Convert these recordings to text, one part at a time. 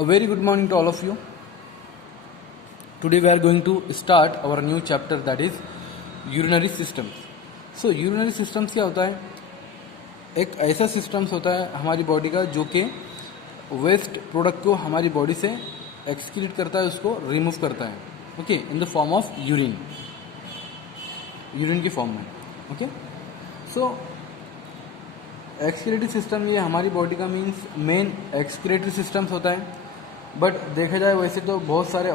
A very good morning to all of you. Today we are going to start our new chapter, that is urinary systems. So urinary systems क्या होता है? एक ऐसा systems होता है हमारी body का जो कि वेस्ट प्रोडक्ट को हमारी बॉडी से एक्सक्रीट करता है, उसको रिमूव करता है, okay, in the form of urine की फॉर्म में, ओके. सो एक्सक्रीटरी सिस्टम ये हमारी बॉडी का मीन्स मेन एक्सक्रीटरी सिस्टम्स होता है. बट देखा जाए वैसे तो बहुत सारे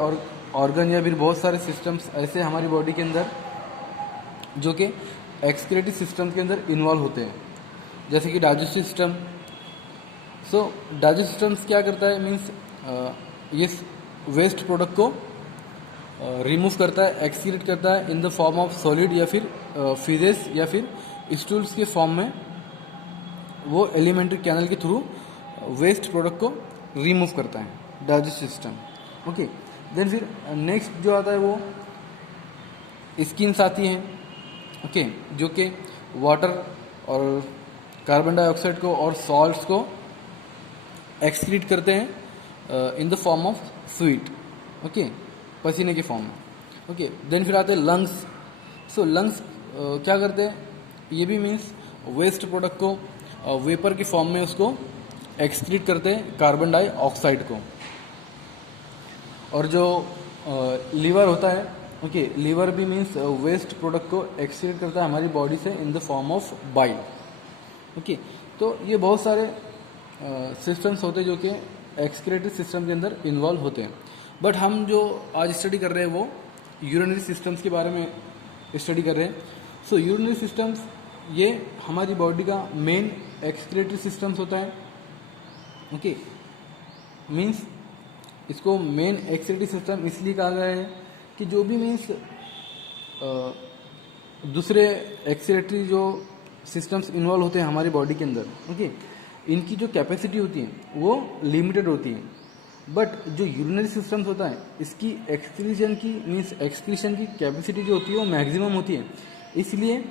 ऑर्गन या फिर बहुत सारे सिस्टम्स ऐसे हमारी बॉडी के अंदर जो कि एक्सक्रीटरी सिस्टम के अंदर इन्वॉल्व होते हैं, जैसे कि डाइजेस्टिव सिस्टम. सो डाइजेस्टिव सिस्टम्स क्या करता है मीन्स ये वेस्ट प्रोडक्ट को रिमूव करता है, एक्सक्रीट करता है in the form of solid या फिर फीजेस या फिर स्टूल्स के फॉर्म में. वो एलिमेंट्री कैनल के थ्रू वेस्ट प्रोडक्ट को रिमूव करता है डाइजेस्टिव सिस्टम, ओके. देन फिर नेक्स्ट जो आता है वो स्किन्स आती हैं, ओके, जो कि वाटर और कार्बन डाइऑक्साइड को और सॉल्ट्स को एक्सक्रीट करते हैं इन the form of sweet, okay, पसीने के फॉर्म में, ओके. देन फिर आते हैं लंग्स. सो लंग्स क्या करते हैं, ये भी मीन्स वेस्ट प्रोडक्ट को वेपर की फॉर्म में उसको एक्सक्रीट करते हैं कार्बन डाइऑक्साइड को. और जो लीवर होता है, ओके, लीवर भी मीन्स वेस्ट प्रोडक्ट को एक्सक्रीट करता है हमारी बॉडी से इन the form of bile, okay. तो ये बहुत सारे सिस्टम्स होते हैं जो कि एक्सक्रीटरी सिस्टम के अंदर इन्वॉल्व होते हैं. बट हम जो आज स्टडी कर रहे हैं वो यूरिनरी सिस्टम्स के बारे में स्टडी कर रहे हैं. सो यूरिनरी सिस्टम्स ये हमारी बॉडी का मेन एक्सक्रीटरी सिस्टम्स होता है, ओके. मीन्स इसको मेन एक्सक्रीटरी सिस्टम इसलिए कहा गया है कि जो भी मीन्स दूसरे एक्सक्रीटरी जो सिस्टम्स इन्वॉल्व होते हैं हमारी बॉडी के अंदर, ओके, इनकी जो कैपेसिटी होती है वो लिमिटेड होती है. बट जो यूरिनरी सिस्टम्स होता है इसकी एक्सक्रीशन की मीन्स एक्सक्रीशन की कैपेसिटी जो होती है वो मैक्सिमम होती है. इसलिए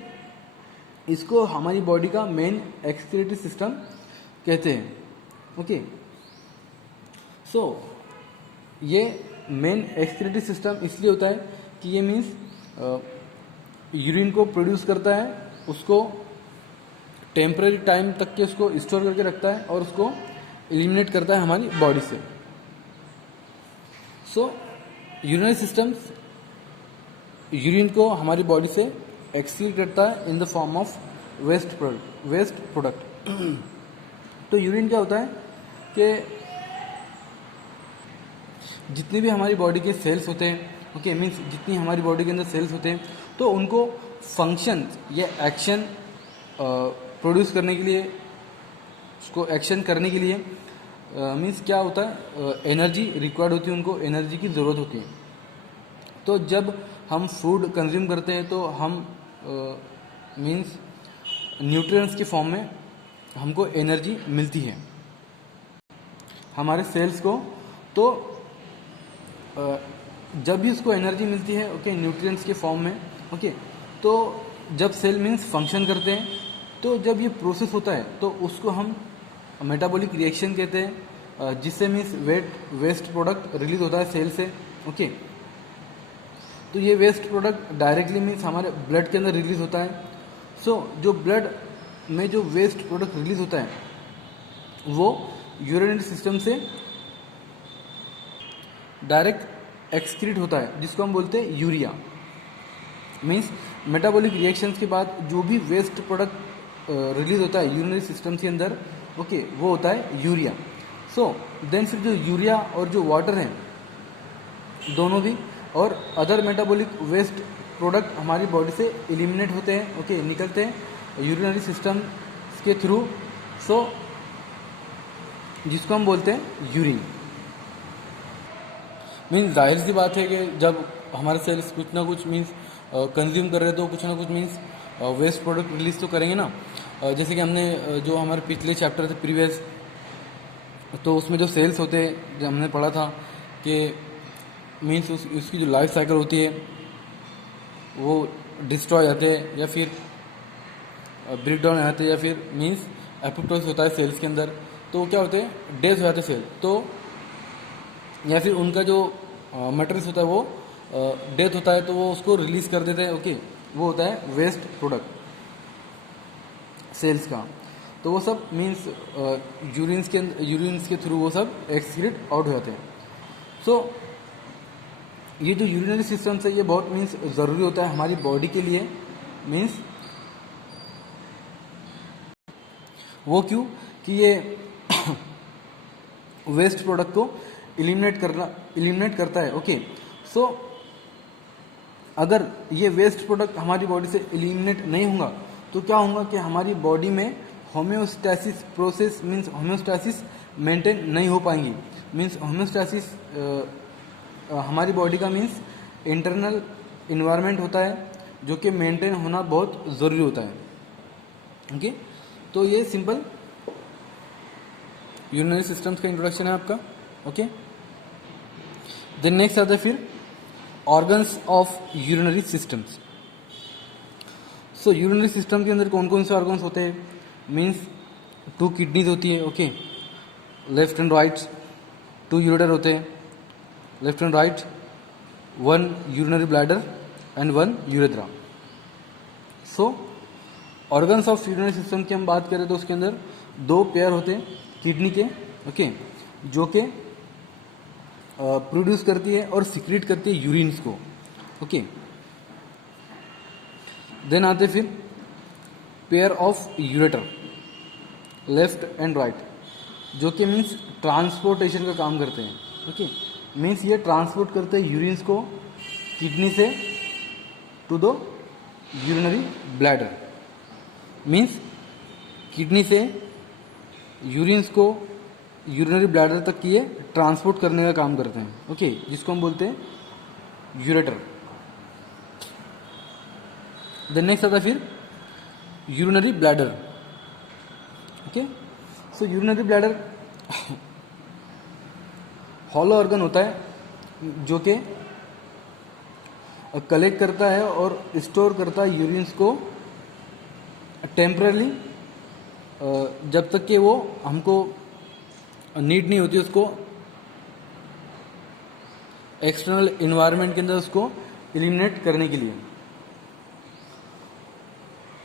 इसको हमारी बॉडी का मेन एक्सक्रीटरी सिस्टम कहते हैं, ओके. सो ये मेन एक्सक्रीटरी सिस्टम इसलिए होता है कि ये मीन्स यूरिन को प्रोड्यूस करता है, उसको टेम्पररी टाइम तक के उसको स्टोर करके रखता है और उसको एलिमिनेट करता है हमारी बॉडी से. सो यूरिनरी सिस्टम्स यूरिन को हमारी बॉडी से एक्सक्रीट करता है in the form of waste product. तो यूरिन क्या होता है कि जितने भी हमारी बॉडी के सेल्स होते हैं, ओके, मीन्स जितनी हमारी बॉडी के अंदर सेल्स होते हैं तो उनको फंक्शन या एक्शन प्रोड्यूस करने के लिए, उसको एक्शन करने के लिए मीन्स क्या होता है, एनर्जी रिक्वायर्ड होती है, उनको एनर्जी की ज़रूरत होती है. तो जब हम फूड कंज्यूम करते हैं तो हम मीन्स न्यूट्रिएंट्स के फॉर्म में हमको एनर्जी मिलती है हमारे सेल्स को. तो जब भी उसको एनर्जी मिलती है, ओके, न्यूट्रिएंट्स के फॉर्म में, ओके, तो जब सेल मीन्स फंक्शन करते हैं तो जब ये प्रोसेस होता है तो उसको हम मेटाबॉलिक रिएक्शन कहते हैं, जिससे मीन्स वेस्ट प्रोडक्ट रिलीज होता है सेल से, ओके. तो ये वेस्ट प्रोडक्ट डायरेक्टली मीन्स हमारे ब्लड के अंदर रिलीज होता है. सो जो ब्लड में जो वेस्ट प्रोडक्ट रिलीज होता है वो यूरिनरी सिस्टम से डायरेक्ट एक्सक्रीट होता है, जिसको हम बोलते हैं यूरिया. मीन्स मेटाबॉलिक रिएक्शंस के बाद जो भी वेस्ट प्रोडक्ट रिलीज होता है यूरिनरी सिस्टम के अंदर, ओके, वो होता है यूरिया. सो देन फिर जो यूरिया और जो वाटर है दोनों भी और अदर मेटाबॉलिक वेस्ट प्रोडक्ट हमारी बॉडी से एलिमिनेट होते हैं, ओके, निकलते हैं यूरिनरी सिस्टम के थ्रू. सो जिसको हम बोलते हैं यूरिन. मीन्स जाहिर सी बात है कि जब हमारे सेल्स कुछ ना कुछ मीन्स कंज्यूम कर रहे हैं तो कुछ ना कुछ मीन्स वेस्ट प्रोडक्ट रिलीज तो करेंगे ना. जैसे कि हमने जो हमारे पिछले चैप्टर थे प्रीवियस, तो उसमें जो सेल्स होते हैं जो हमने पढ़ा था कि मीन्स उसकी जो लाइफ साइकिल होती है वो डिस्ट्रॉय जाते हैं या फिर ब्रेक डाउन हो जाते हैं या फिर मीन्स एपोप्टोसिस होता है सेल्स के अंदर, तो क्या होते हैं, डेथ हो जाते हैं सेल. तो या फिर उनका जो मटेरियल्स होता है वो डेथ होता है तो वो उसको रिलीज कर देते हैं। ओके, वो होता है वेस्ट प्रोडक्ट सेल्स का। तो वो सब मीन्स यूरिन्स के थ्रू वो सब एक्सक्रीट आउट हो जाते हैं। सो ये जो यूरिनरी सिस्टम है ये बहुत मीन्स ज़रूरी होता है हमारी बॉडी के लिए। मीन्स वो क्यों कि ये वेस्ट प्रोडक्ट को इलिमिनेट करता है। ओके, सो अगर ये वेस्ट प्रोडक्ट हमारी बॉडी से इलिमिनेट नहीं होगा तो क्या होगा कि हमारी बॉडी में homeostasis process means homeostasis maintain नहीं हो पाएंगी। मीन्स होम्योस्टैसिस हमारी बॉडी का मीन्स इंटरनल इन्वायरमेंट होता है जो कि मेंटेन होना बहुत ज़रूरी होता है। ओके, तो ये सिंपल यूरिनरी सिस्टम्स का इंट्रोडक्शन है आपका। ओके, देन नेक्स्ट आता है फिर organs of urinary systems. So urinary system के अंदर कौन कौन से ऑर्गन्स होते हैं? मीन्स 2 किडनीज होती है। Okay, left and right, 2 ureter होते हैं left and right, 1 urinary bladder and 1 urethra. So organs of urinary system की हम बात करें तो उसके अंदर 2 पेयर होते हैं किडनी के। ओके, जो कि प्रोड्यूस करती है और सिक्रीट करती है यूरिन्स को। ओके, देन आते फिर pair of ureter left and right, जो कि मीन्स ट्रांसपोर्टेशन का काम करते हैं। ओके, मीन्स ये ट्रांसपोर्ट करते हैं यूरिन्स को किडनी से to the urinary bladder. Means kidney से यूरिन्स को यूरिनरी ब्लैडर तक की ये ट्रांसपोर्ट करने का काम करते हैं। ओके, जिसको हम बोलते हैं यूरेटर। देन नेक्स्ट आता है फिर यूरिनरी ब्लैडर। ओके, सो यूरिनरी ब्लैडर हॉलो ऑर्गन होता है जो कि कलेक्ट करता है और स्टोर करता है यूरिन्स को टेम्परली, जब तक कि वो हमको नीड नहीं होती उसको एक्सटर्नल इन्वायरमेंट के अंदर उसको एलिमिनेट करने के लिए।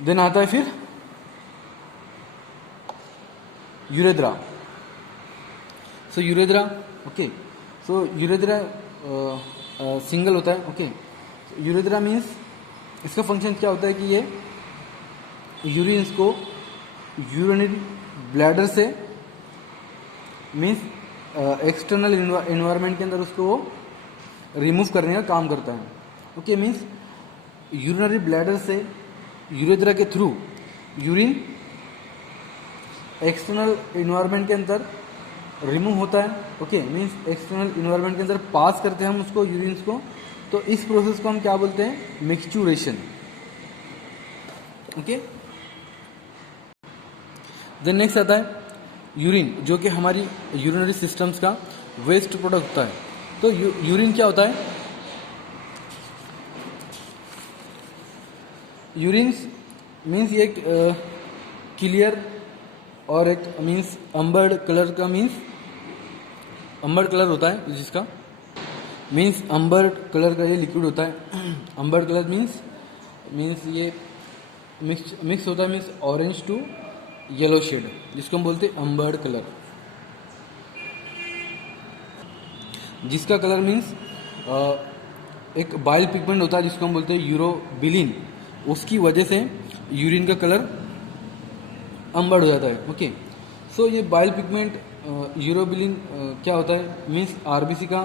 देन आता है फिर यूरेथ्रा। सो यूरेथ्रा, ओके, सो यूरेथ्रा सिंगल होता है। ओके, यूरेथ्रा मीन्स इसका फंक्शन क्या होता है कि ये यूरिन्स को यूरिनरी ब्लैडर से मीन्स एक्सटर्नल इन्वायरमेंट के अंदर उसको वो रिमूव करने का काम करता है। ओके, मीन्स यूरिनरी ब्लैडर से यूरेथ्रा के थ्रू यूरिन एक्सटर्नल इन्वायरमेंट के अंदर रिमूव होता है। ओके, मीन्स एक्सटर्नल इन्वायरमेंट के अंदर पास करते हैं हम उसको यूरिन्स को। तो इस प्रोसेस को हम क्या बोलते हैं? मिक्सचुरेशन। ओके, देन नेक्स्ट आता है यूरिन, जो कि हमारी यूरिनरी सिस्टम्स का वेस्ट प्रोडक्ट होता है। तो यूरिन क्या होता है? यूरिन्स मीन्स ये एक क्लियर और एक मीन्स अम्बर्ड कलर का मीन्स अम्बर्ड कलर होता है, जिसका मीन्स अम्बर्ड कलर का ये लिक्विड होता है। अम्बर्ड कलर मीन्स ये मिक्स होता है means orange to yellow shade, जिसको हम बोलते हैं अम्बर्ड कलर। जिसका कलर मीन्स एक बाइल पिगमेंट होता है जिसको हम बोलते हैं यूरोबिलिन, उसकी वजह से यूरिन का कलर अम्बर्ड हो जाता है। ओके, सो ये बाइल पिगमेंट यूरोबिलिन क्या होता है? मीन्स आरबीसी का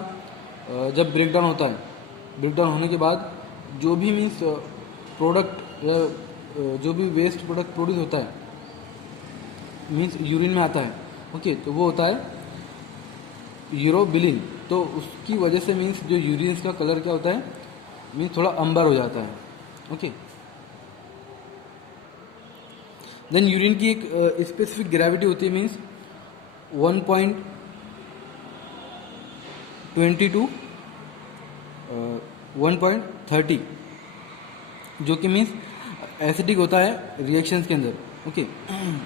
जब ब्रेकडाउन होता है, ब्रेकडाउन होने के बाद जो भी मीन्स प्रोडक्ट या जो भी वेस्ट प्रोडक्ट प्रोड्यूस होता है मीन्स यूरिन में आता है। ओके, तो वो होता है यूरोबिलिन। तो उसकी वजह से मीन्स जो यूरिन का कलर क्या होता है? मीन्स थोड़ा अंबर हो जाता है। ओके, देन यूरिन की एक स्पेसिफिक ग्रेविटी होती है मीन्स 1.20 टू 1.30, जो कि मीन्स एसिडिक होता है रिएक्शंस के अंदर। Okay,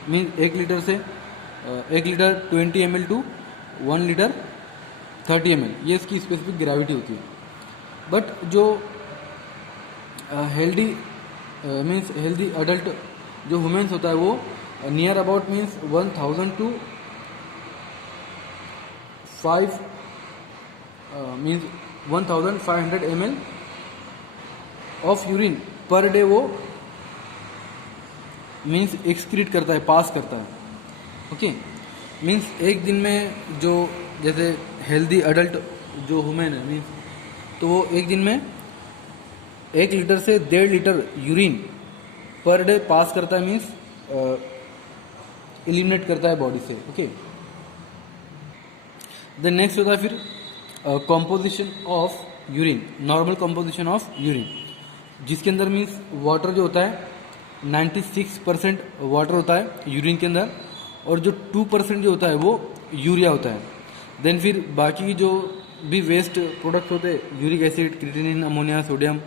means 1 litre 20 ml to 1 litre 30 ml, ये इसकी स्पेसिफिक ग्रेविटी होती है। बट जो हेल्दी मीन्स हेल्दी अडल्ट जो वुमेन्स होता है वो near about means 1000 to 5 means 1500 ml of urine per day वो मीन्स एक्सक्रीट करता है, पास करता है। ओके, मीन्स एक दिन में जो जैसे हेल्दी अडल्ट जो वुमेन है मीन्स, तो वो एक दिन में 1 लीटर से 1.5 लीटर यूरिन पर डे पास करता है, मीन्स एलिमिनेट करता है बॉडी से। ओके, देन नेक्स्ट होता है फिर composition of urine, normal composition of urine, जिसके अंदर मीन्स वाटर जो होता है 96% वाटर होता है यूरिन के अंदर, और जो 2% जो होता है वो यूरिया होता है। देन फिर बाकी जो भी वेस्ट प्रोडक्ट होते हैं, uric acid, creatinine, ammonia, sodium,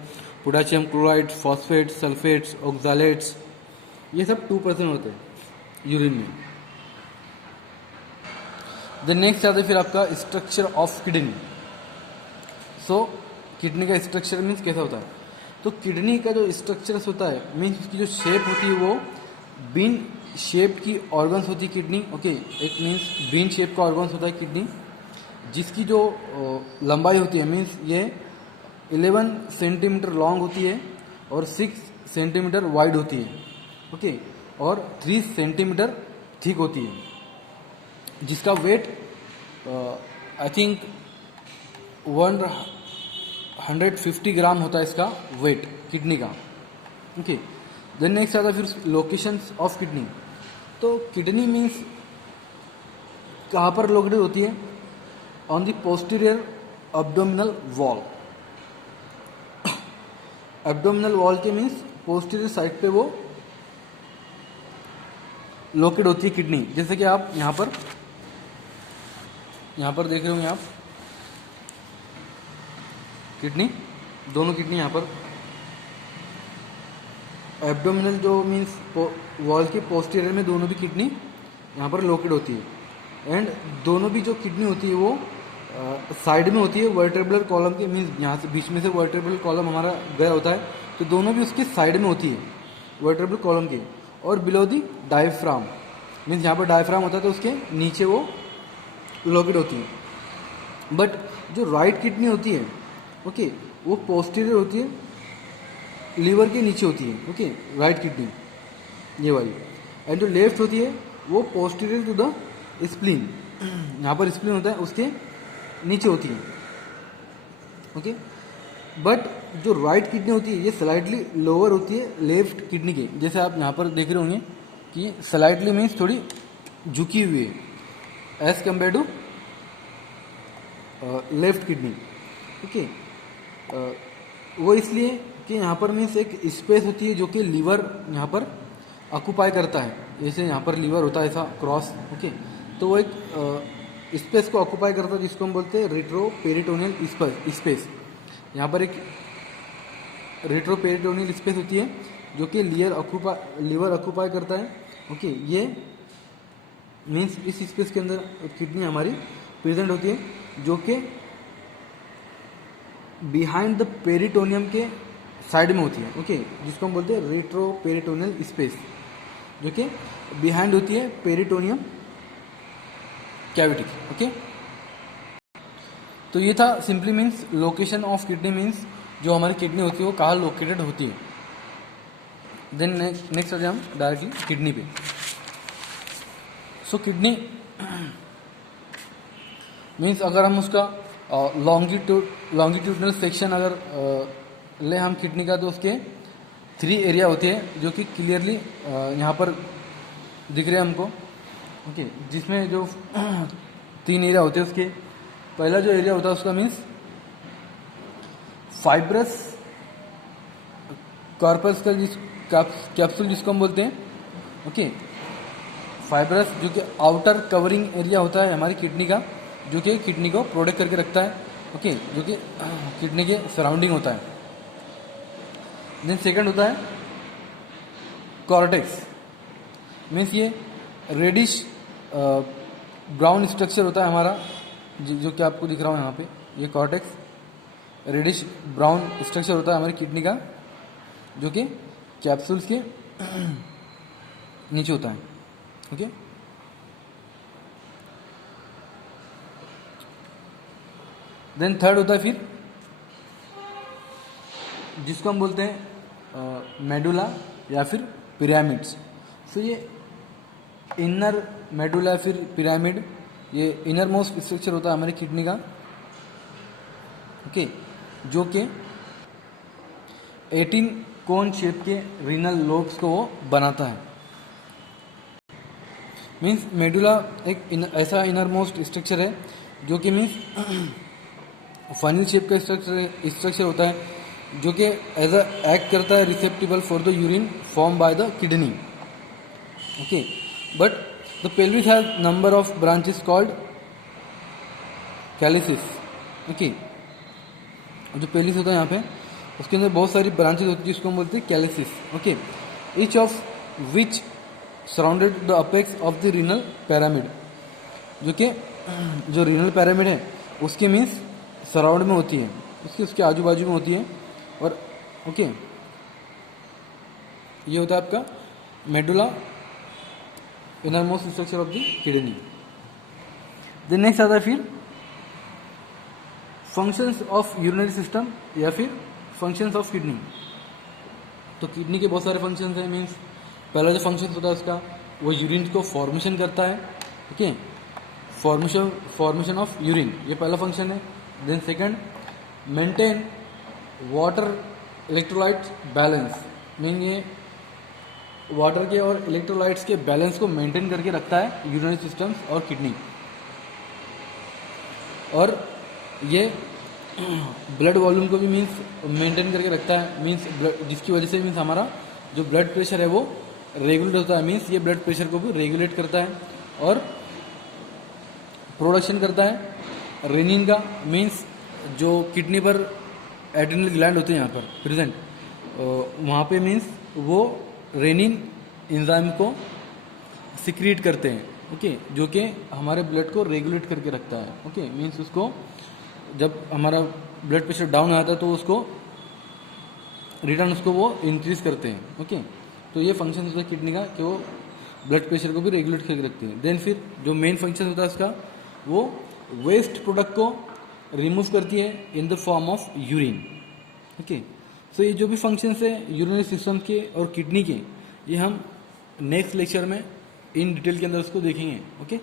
potassium chloride, phosphates, sulphates, oxalates, ये सब 2% होते हैं यूरिन में। देन नेक्स्ट आता है फिर आपका structure of kidney. So kidney का स्ट्रक्चर मीन्स कैसा होता है, तो किडनी का जो स्ट्रक्चर होता है मीन्स उसकी जो शेप होती है वो बीन शेप की ऑर्गन्स होती है किडनी। ओके, एक मीन्स बीन शेप का ऑर्गन्स होता है किडनी, जिसकी जो लंबाई होती है मीन्स ये 11 सेंटीमीटर लॉन्ग होती है और 6 सेंटीमीटर वाइड होती है। ओके, और 3 सेंटीमीटर थिक होती है, जिसका वेट आई थिंक 150 ग्राम होता है इसका वेट किडनी का। ओके, देन नेक्स्ट आता है फिर लोकेशंस ऑफ किडनी। तो किडनी मीन्स कहाँ पर लोकेटेड होती है, on the posterior abdominal wall. Abdominal wall के मीन्स पोस्टीरियर साइड पे वो लोकेट होती है किडनी। जैसे कि आप यहाँ पर देख रहे होंगे आप किडनी, दोनों किडनी यहाँ पर एब्डोमिनल जो मीन्स वॉल के पोस्टीरियर में दोनों भी किडनी यहाँ पर लोकेट होती है। एंड दोनों भी जो किडनी होती है वो साइड में होती है वर्टेब्रल कॉलम के, मीन्स यहाँ से बीच में से वर्टेब्रल कॉलम हमारा गया होता है, तो दोनों भी उसके साइड में होती है वर्टेब्रल कॉलम के, और बिलो दी डायफ्राम मीन्स यहाँ पर डायफ्राम होता है तो उसके नीचे वो लोकेट होती है। बट जो राइट किडनी होती है ओके, वो पोस्टीरियर होती है, लीवर के नीचे होती है। ओके, राइट किडनी ये वाली, एंड जो लेफ्ट होती है वो पोस्टीरियर टू द स्प्लीन, यहाँ पर स्प्लीन होता है उसके नीचे होती है। ओके, बट जो राइट किडनी होती है ये स्लाइटली लोअर होती है लेफ्ट किडनी के, जैसे आप यहाँ पर देख रहे होंगे कि स्लाइटली मीन्स थोड़ी झुकी हुई है as compare to left kidney. Okay, वो इसलिए कि यहाँ पर मीन्स एक स्पेस होती है जो कि लीवर यहाँ पर ऑक्यूपाई करता है, जैसे यहाँ पर लीवर होता है ऐसा क्रॉस। ओके, तो वो एक स्पेस को ऑक्यूपाई करता है जिसको हम बोलते हैं रेट्रोपेरिटोनियल स्पेस। यहाँ पर एक रेट्रोपेरिटोनियल स्पेस होती है जो कि लीवर ऑक्यूपाई करता है। ओके, ये मीन्स इस स्पेस के अंदर किडनी हमारी प्रेजेंट होती है, जो कि बिहाइंड द पेरिटोनियम के साइड में होती है। ओके, जिसको हम बोलते हैं रेट्रोपेरिटोनियल स्पेस, जो कि बिहाइंड होती है पेरिटोनियम कैविटी। ओके, तो ये था simply means location of kidney, means जो हमारी किडनी होती है वो कहाँ लोकेटेड होती है। देन नेक्स्ट आ जाए हम डायरेक्टली किडनी पे। सो किडनी मीन्स अगर हम उसका लॉन्गिट्यूडनल सेक्शन अगर ले हम किडनी का, तो उसके 3 एरिया होते हैं जो कि क्लियरली यहाँ पर दिख रहे हैं हमको। ओके, जिसमें जो 3 एरिया होते हैं उसके, पहला जो एरिया होता है उसका मीन्स फाइब्रस कॉर्पस का कैप्सूल जिसको हम बोलते हैं। ओके, फाइब्रस जो कि आउटर कवरिंग एरिया होता है हमारी किडनी का, जो कि किडनी को प्रोटेक्ट करके रखता है। ओके, जो कि किडनी के सराउंडिंग होता है। देन सेकंड होता है कॉर्टेक्स, मीन्स ये रेडिश ब्राउन स्ट्रक्चर होता है हमारा जो कि आपको दिख रहा हूँ यहाँ पे, ये कॉर्टेक्स रेडिश ब्राउन स्ट्रक्चर होता है हमारी किडनी का, जो कि कैप्सूल्स के नीचे होता है। ओके, देन थर्ड होता है फिर, जिसको हम बोलते हैं मेडुला या फिर पिरामिड्स। सो ये इनर मेडुला फिर पिरामिड, ये इनर मोस्ट स्ट्रक्चर होता है हमारी किडनी का। ओके, जो कि 18 कोन शेप के रीनल लोब्स को वो बनाता है। मीन्स मेडुला एक ऐसा इनर मोस्ट स्ट्रक्चर है जो कि मीन्स फनल शेप का स्ट्रक्चर होता है, जो कि एज अ एक्ट करता है receptacle for the urine form by the kidney. Okay, but the pelvis has number of branches called calyces. Okay, जो पेल्विस होता है यहाँ पे, उसके अंदर बहुत सारी ब्रांचेस होती है जिसको हम बोलते हैं calyces. Okay, each of which surrounded the apex of the renal pyramid, जो कि जो रीनल पैरामिड है उसके मीन्स सराउंड में होती है, उसके आजू बाजू में होती है। और ओके, ये होता है आपका medulla, inner most structure of the kidney. Then next आता है फिर फंक्शंस ऑफ यूरिनरी सिस्टम या फिर फंक्शंस ऑफ किडनी। तो किडनी के बहुत सारे फंक्शंस हैं। मीन्स पहला जो फंक्शन होता है उसका, वो यूरिन को फॉर्मेशन करता है। ओके, फॉर्मेशन ऑफ यूरिन, ये पहला फंक्शन है। Then second, maintain water electrolyte balance, mean ये वाटर के और इलेक्ट्रोलाइट्स के बैलेंस को मेंटेन करके रखता है यूरिनरी सिस्टम्स और किडनी। और ये ब्लड वॉल्यूम को भी मीन्स मेंटेन करके रखता है, मीन्स जिसकी वजह से मीन्स हमारा जो ब्लड प्रेशर है वो रेगुलेट होता है। मीन्स ये ब्लड प्रेशर को भी रेगुलेट करता है और प्रोडक्शन करता है रेनिन का। मीन्स जो किडनी पर एड्रिनल ग्लैंड होते हैं यहाँ पर प्रेजेंट, वहाँ पे मीन्स वो रेनिन एंजाइम को सिक्रीट करते हैं। ओके, जो कि हमारे ब्लड को रेगुलेट करके रखता है। ओके, मीन्स उसको जब हमारा ब्लड प्रेशर डाउन आता है तो उसको रिटर्न उसको वो इंक्रीज करते हैं। ओके, तो ये फंक्शन होता है किडनी का कि वो ब्लड प्रेशर को भी रेगुलेट करके रखते हैं। देन फिर जो मेन फंक्शन होता है उसका, वो वेस्ट प्रोडक्ट को रिमूव करती है in the form of urine. Okay, so ये जो भी फंक्शंस है यूरिनरी सिस्टम के और किडनी के, ये हम नेक्स्ट लेक्चर में इन डिटेल के अंदर उसको देखेंगे। ओके।